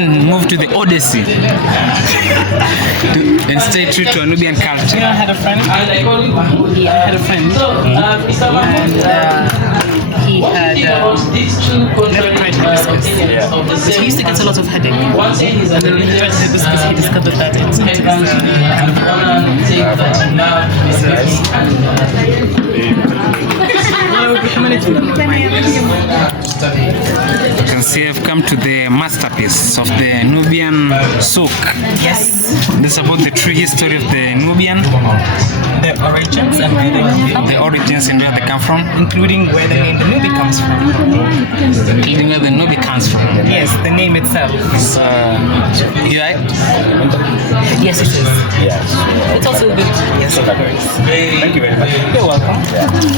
Move to the Odyssey and stay true to a Nubian culture. You know, I had a friend. And he had never tried hibiscus. But he used to get a lot of headache. And then when he tried hibiscus, he discovered that it's You can see I've come to the masterpiece of the Nubian souk. Yes. This is about the true history of the Nubian. The origins and where they come from. The origins and where they come from. Including where the name the Nubi comes from. Including where the Nubi comes from. Yes, the name itself. So, you like? Yes, it is. Yes. It's also good. Yes, of course. Thank you very much. You're welcome.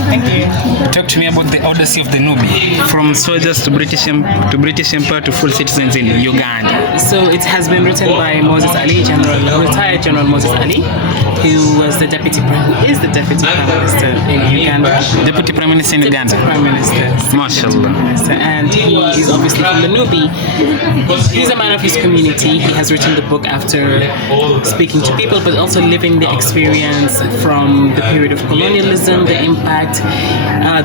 Thank you. Talk to me about the Odyssey of the Nubi. From soldiers to British Empire to full citizens in Uganda. So it has been written by Moses Ali, retired General Moses Ali, who was the deputy prime minister in Uganda. Deputy Prime Minister in Uganda. Prime Minister. Mashallah. And he is obviously from the Nubi. He's a man of his community. He has written the book after speaking to people, but also living the experience from the period of colonialism, the impact,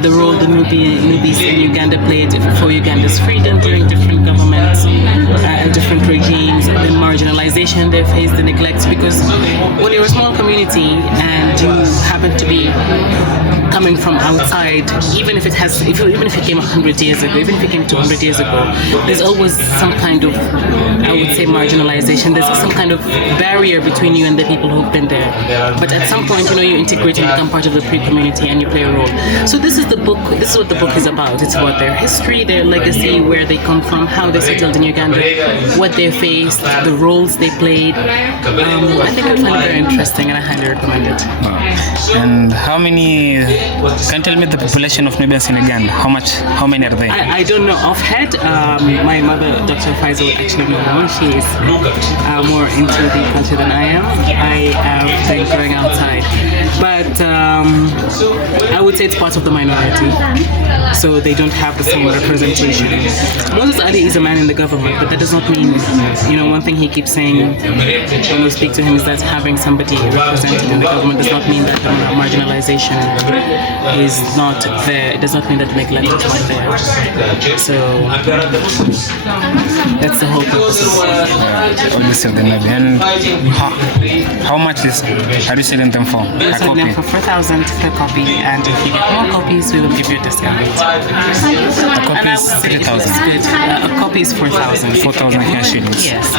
the role the Nubis in Uganda played for Uganda's freedom during different governments and different regimes, the marginalization they faced, the neglect. Because when you're a small community and you happen to be coming from outside, even if it came 100 years ago, even if it came 200 years ago, there's always some kind of, I would say, marginalization. There's some kind of barrier between you and the people who've been there. But at some point, you integrate and become part of the pre-community and you play a role. So this is what the book is about. It's about their history, their legacy, where they come from, how they settled in Uganda, what they faced, the roles they played. I think I find it very interesting and I highly recommend it. And how many, can you tell me the population of Nubians in Uganda? How many are they? I don't know offhand. My mother, Dr. Faiza, would actually know more. She is more into the culture than I am. I have been going outside. But I would say it's part of the minority. So they don't have the same representation. Moses Ali is a man in the government, but that does not mean, one thing he keeps saying when we speak to him is that having somebody represented in the government does not mean that marginalization is not there. It does not mean that neglect is not there. So that's the whole purpose of the Nubi. And how much are you selling them for? We're selling them for 4,000 per copy, and if you get more copies, we will give you a discount. A copy is 3,000. A copy is 4,000. 4,000 shillings. Yes.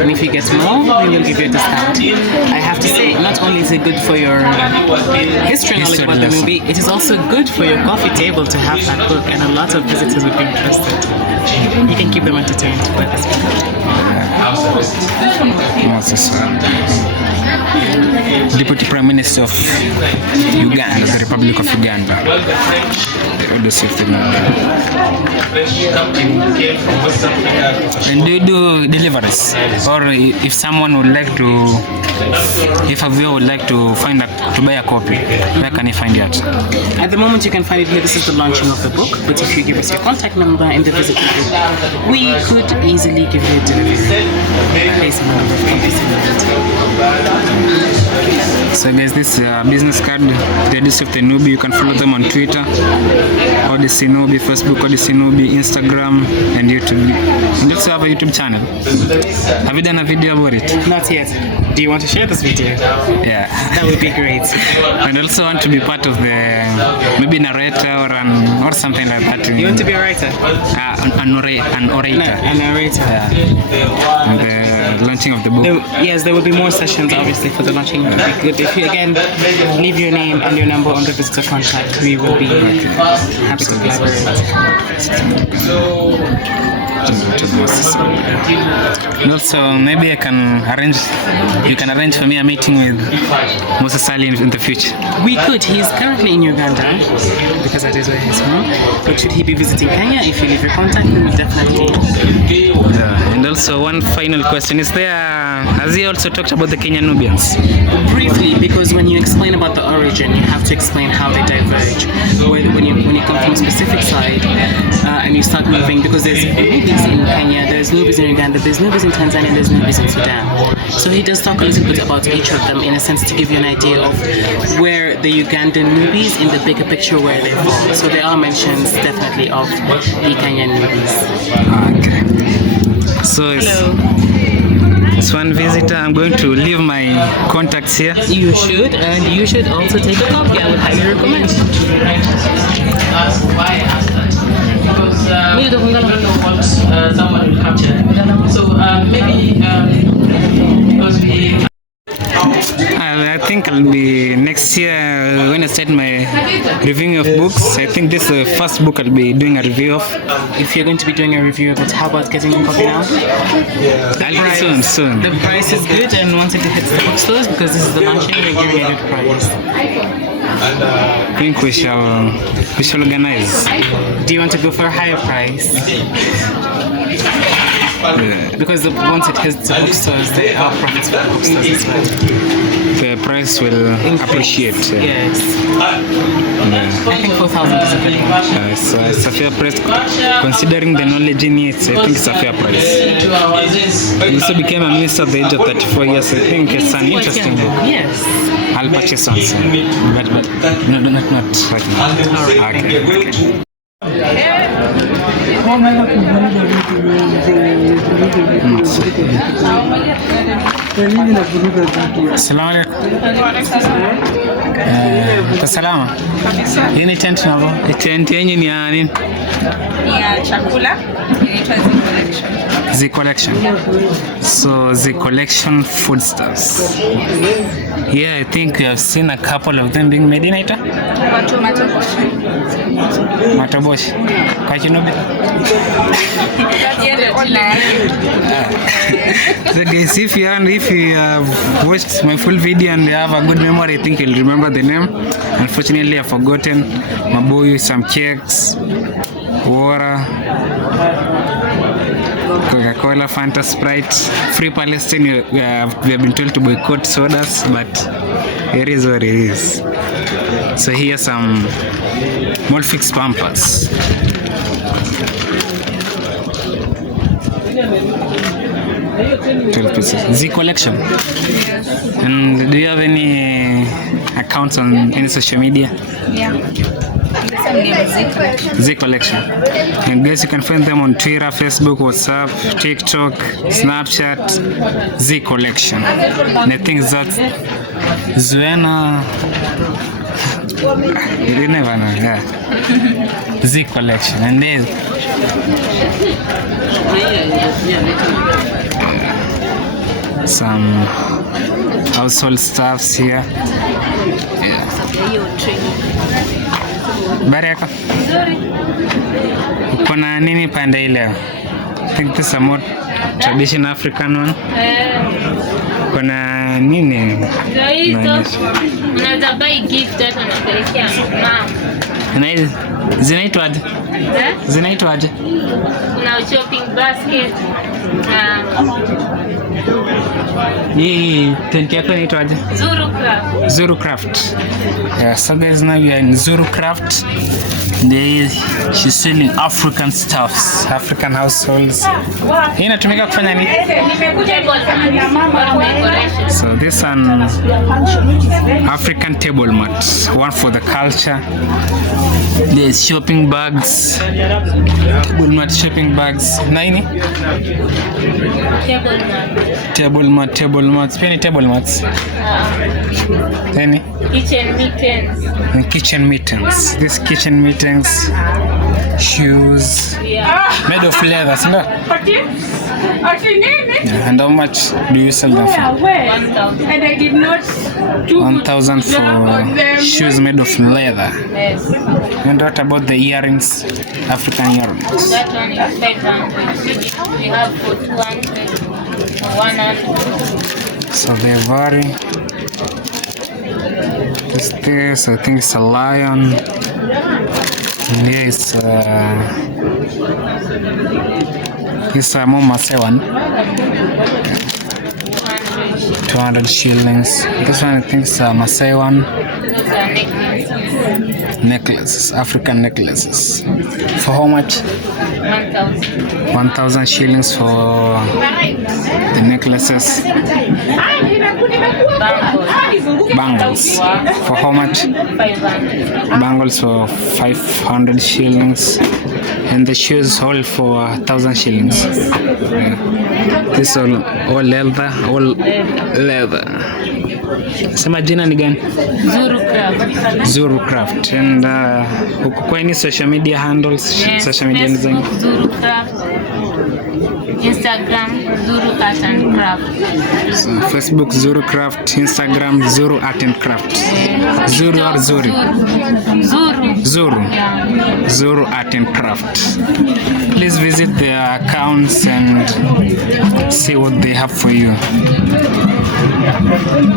And if you get more, we will give you a discount. I have to say, not only is it good for your history knowledge about the Nubi, it is also good for your coffee table to have that book, and a lot of visitors would be interested. You can keep them entertained, but that's Deputy Prime Minister of Uganda, the Republic of Uganda. The Odyssey of the Nubi. And do you do deliveries? Or if someone would like to, if a viewer would like to buy a copy, where can he find it? At the moment you can find it here. This is the launching of the book, but if you give us your contact number and the visit group, we could easily give you a delivery based on the number of copies in it. So guys, this business card, the Odyssey of the Nubi. You can follow them on Twitter, Odyssey Nubi, Facebook, Odyssey Nubi, Instagram, and YouTube. And also have a YouTube channel. Have you done a video about it? Not yet. Do you want to share this video? Yeah. That would be great. And also want to be part of the, maybe narrator or something like that. You want to be a writer? An orator. No, a narrator. Yeah. And the launching of the book. Yes, there will be more sessions obviously for the launching. It would be good if you again leave your name and your number on the visitor contact. We will be happy to collaborate. And also, maybe you can arrange for me a meeting with Moses Ali in the future. We could. He's currently in Uganda because that is where he's from. But should he be visiting Kenya, if you leave your contact, we will definitely. Yeah. And also, one final question: has he also talked about the Kenyan Nubians? Briefly, because when you explain about the origin, you have to explain how they diverge. When you come from a specific side and you start moving, because there's nubis in Kenya, there's nubis in Uganda, there's nubis in Tanzania, there's nubis in Sudan. So he does talk a little bit about each of them in a sense to give you an idea of where the Ugandan nubis in the bigger picture where they fall. So there are mentions definitely of the Kenyan nubis. Okay. So it's one visitor. I'm going to leave my contacts here. You should, and you should also take a copy. I would highly recommend. I don't know what someone will capture. So maybe because we. I think I'll be next year when I start my reviewing of books. I think this is the first book I'll be doing a review of. If you're going to be doing a review of it, how about getting a copy now? I'll do soon. The price is good, and once it hits the bookstores, because this is the mansion, we're giving a good price. I think we shall organize. Do you want to go for a higher price? Because once it hits the bookstores, there are profits for the bookstores as well. The price will appreciate. Yes. I think 4,000 is a good one. It's a fair price. Considering the knowledge in it, I think it's a fair price. I also became a minister at the age of 34 years. I think it's an interesting book. Yes. I'll purchase one soon. But no, not right now. Okay. Assalamu alaikum. Salama. Hii ni tent navo? Tent yenye ni ya nini? Ya chakula inaitwa Z Collection. So Z Collection foodstuffs. Yeah, I think we have seen a couple of them being made in Ita. Matoboshi. Kwa Kinobi. So guys, if you have watched my full video and you have a good memory, I think you'll remember the name. Unfortunately, I've forgotten. Mabuyu, some cakes, water, Coca-Cola, Fanta, Sprite, Free Palestine. We have been told to boycott sodas, but it is what it is. So here's some Molfix Pampers. 12 pieces. Z Collection. And do you have any accounts on any social media? Yeah. The same name is Z Collection. Z Collection. And guys, you can find them on Twitter, Facebook, WhatsApp, TikTok, Snapchat. Z Collection. And I think that's Zuena. You never know, yeah. Z Collection. And there's some household stuffs here. Yeah. Baraka. Kuna nini pande ile? I think this is a more traditional African one. Kuna nini? Unaweza buy gift hata unapelekea mama. Zinaitwaje? Zinaitwaje? Kuna shopping basket. Hii tent yako inaitwaje? Zuru Craft. Zuru Craft. Yeah, so guys, now we are in Zuru Craft. She's selling African stuffs, African households. Hii inatumika kufanya nini? So this an African table mat, one for the culture. There's shopping bags, table mat, shopping bags. Nini? Table mats. Penny table mats. Any? Kitchen mittens. And kitchen mittens. These kitchen mittens, shoes, made of leather, no? Yeah, and how much do you sell them for? 1,000. And I did not 1,000 for shoes made of leather. Yes. And what about the earrings? African earrings. That one is 500. We have for 200, for 100. So they vary. This I think it's a lion. And here it's a more Maasai one. 200 shillings. This one I think is a Maasai one. Those are necklaces. Necklaces, African necklaces. For how much? 1,000. 1,000 shillings for the necklaces. Bangles. For how much? 500. Bangles for 500 shillings. And the shoes all for 1,000 shillings. Yeah. This all leather. All leather. Sema jina ni gani? Zuru Craft. Zuru Craft. And uko kwa any social media handles? Yes, Social media design? Facebook, Zuru Craft. Instagram, Zuru Art and Craft. So, Facebook Zuru Craft, Instagram Zuru Art and Craft. Zuru or Zuri? Zuru. Zuru. Yeah. Zuru Art and Craft. Please visit their accounts and see what they have for you.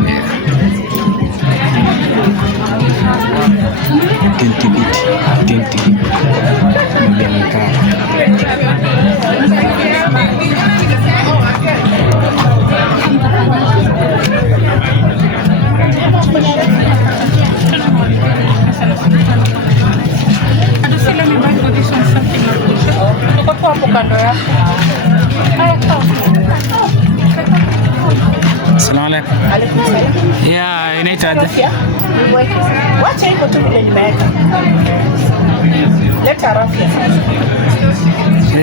Yeah. Assalamu alaikum. Yeah, inaitwaje? Wacha iko tu vile nimeweka. Leta rafia.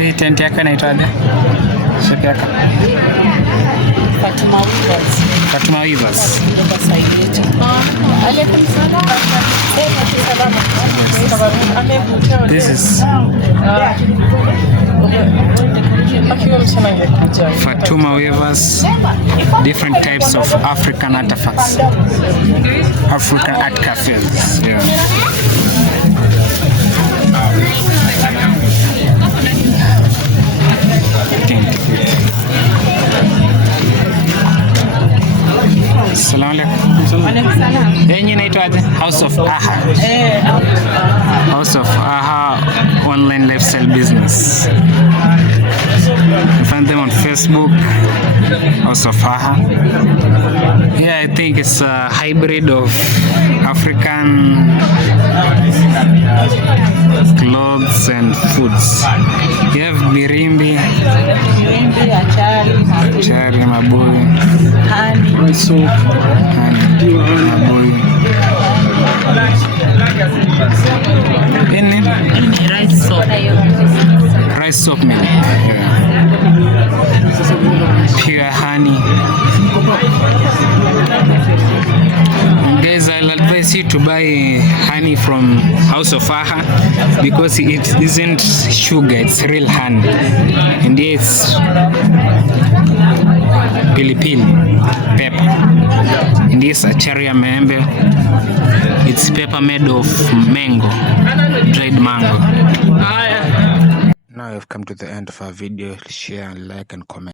Hii tent yako inaitwaje? Shop yako? Fatuma Weavers. Fatuma Weavers. Alaikum salam. This is Fatuma Weavers, different types of African artifacts, African art cafes. Yeah. Assalamu alaikum. Yenye inaitwaje? House of Aha. House of Aha online lifestyle business. You find them on Facebook, House of Aha. Yeah, I think it's a hybrid of African clothes and foods. You have birimbi, achari, mabuyu, mabuyu. Ini Rice soap. rice soap milk. Yeah. Pure honey. Guys, I'll advise you to buy honey from House of Aha because it isn't sugar, it's real honey. And it's pilipili, pepper. And it's achari ya maembe. It's pepper made of mango, dried mango. Now I've come to the end of our video. Share, like and comment.